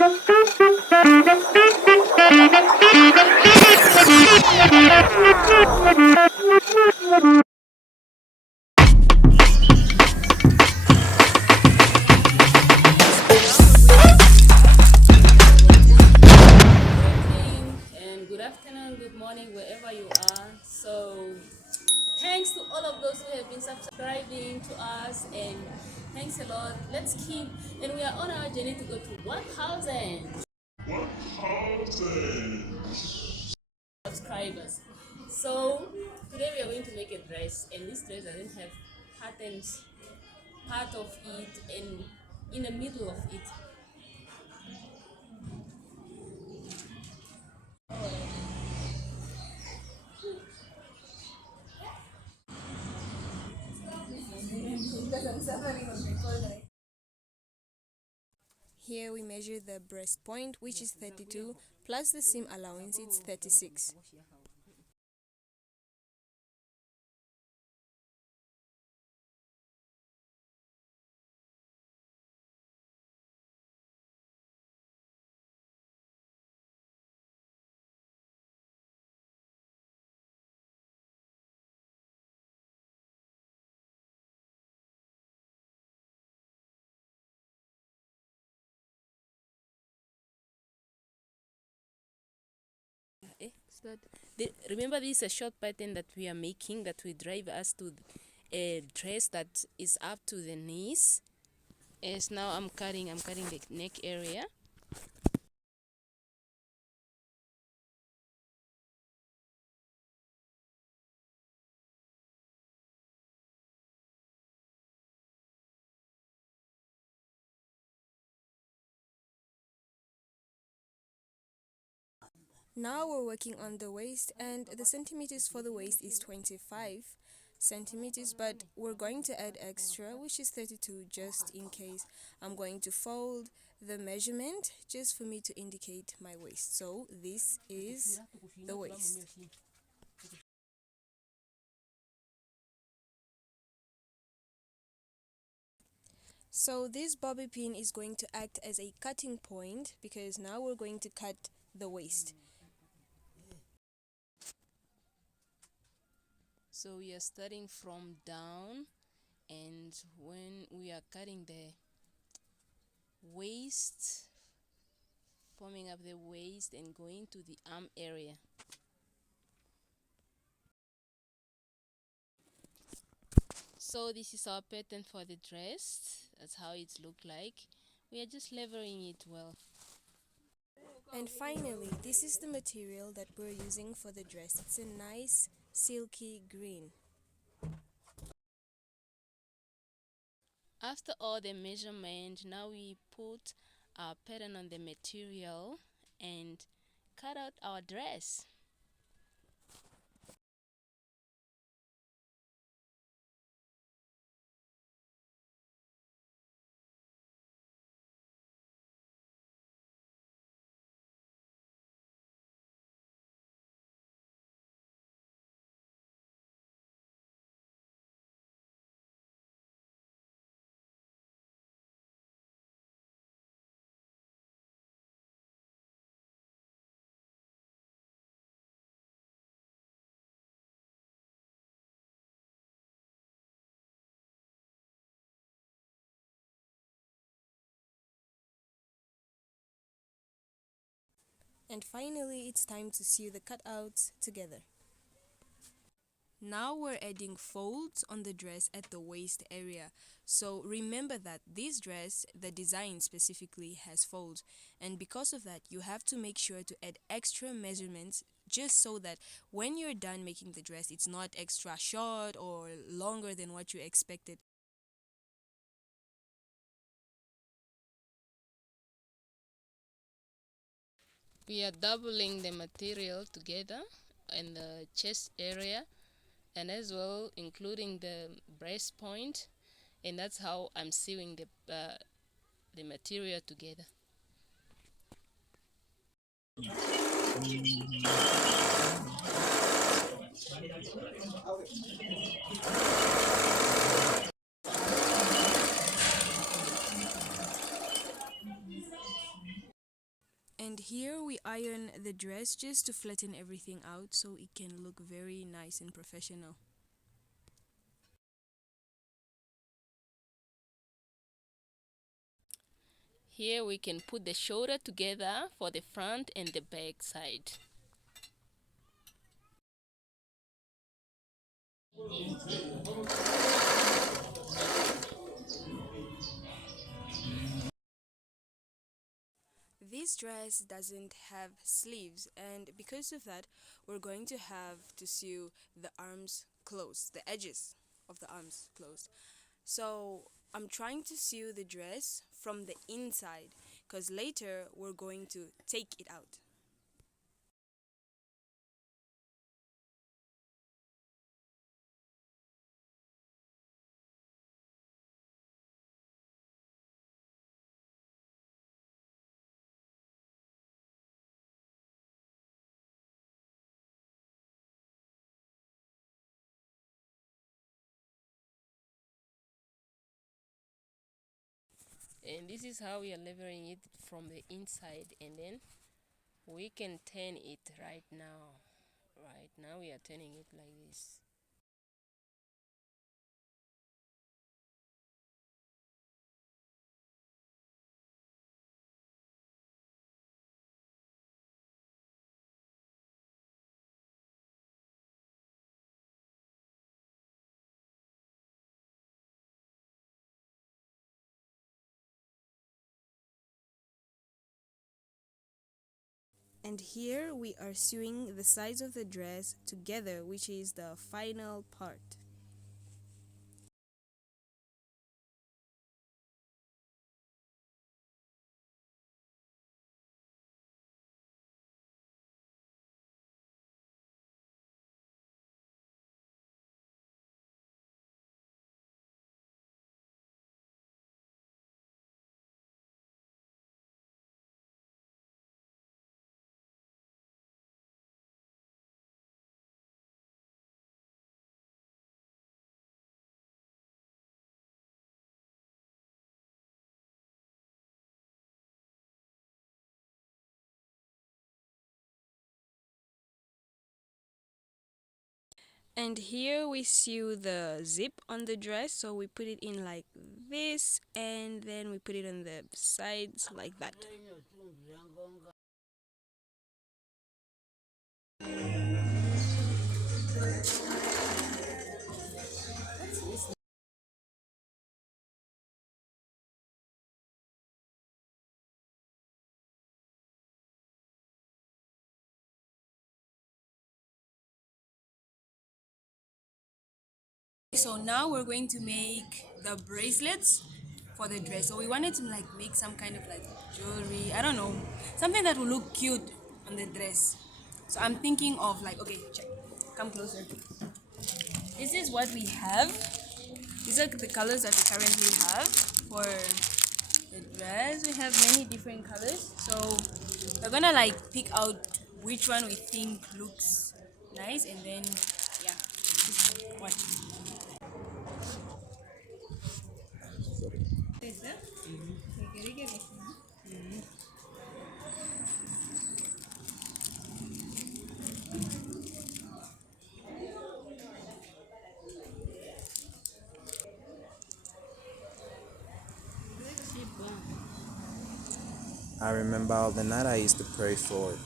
And good afternoon, good morning, wherever you are. So, thanks to all of those who have been subscribing to us, and thanks a lot. Let's keep, and we are on our journey to go to 1,000 subscribers. So, today we are going to make a dress, and this dress doesn't have patterns, part of it, and in the middle of it. Here we measure the breast point, which is 32, plus the seam allowance, it's 36. Remember, this is a short pattern that we are making that will drive us to a dress that is up to the knees. As now I'm cutting the neck area. Now we're working on the waist, and the centimeters for the waist is 25 centimeters, but we're going to add extra, which is 32, just in case. I'm going to fold the measurement just for me to indicate my waist. So this is the waist. So this bobby pin is going to act as a cutting point, because now we're going to cut the waist. So we are starting from down, and when we are cutting the waist, forming up the waist and going to the arm area. So this is our pattern for the dress. That's how it looks like. We are just leveling it well. And finally, this is the material that we're using for the dress. It's a nice silky green. After all the measurement, now we put our pattern on the material and cut out our dress. And finally, it's time to sew the cutouts together. Now we're adding folds on the dress at the waist area. So remember that this dress, the design specifically, has folds, and because of that you have to make sure to add extra measurements, just so that when you're done making the dress, it's not extra short or longer than what you expected. We are doubling the material together in the chest area, and as well including the breast point, and that's how I'm sewing the material together. And here we iron the dress just to flatten everything out so it can look very nice and professional. Here we can put the shoulder together for the front and the back side. This dress doesn't have sleeves, and because of that, we're going to have to sew the arms closed, the edges of the arms closed. So I'm trying to sew the dress from the inside because later we're going to take it out. And this is how we are levering it from the inside, and then we can turn it right now. Right now we are turning it like this. And here we are sewing the sides of the dress together, which is the final part. And here we sew the zip on the dress, so we put it in like this, and then we put it on the sides like that. So now we're going to make the bracelets for the dress. So we wanted to like make some kind of like jewelry, I don't know, something that will look cute on the dress. So I'm thinking of like, okay, check, come closer. This is what we have. These are the colors that we currently have for the dress. We have many different colors. So we're gonna like pick out which one we think looks nice, and then yeah, what. I remember all the night I used to pray for it.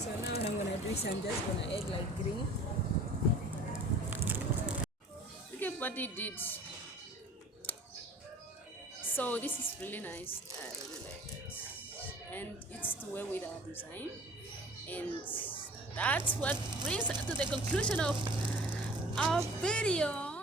So now what I'm gonna do is I'm just gonna add like green. Look at what he did. So this is really nice. I really like it, and it's to wear with our design. And that's what brings us to the conclusion of our video.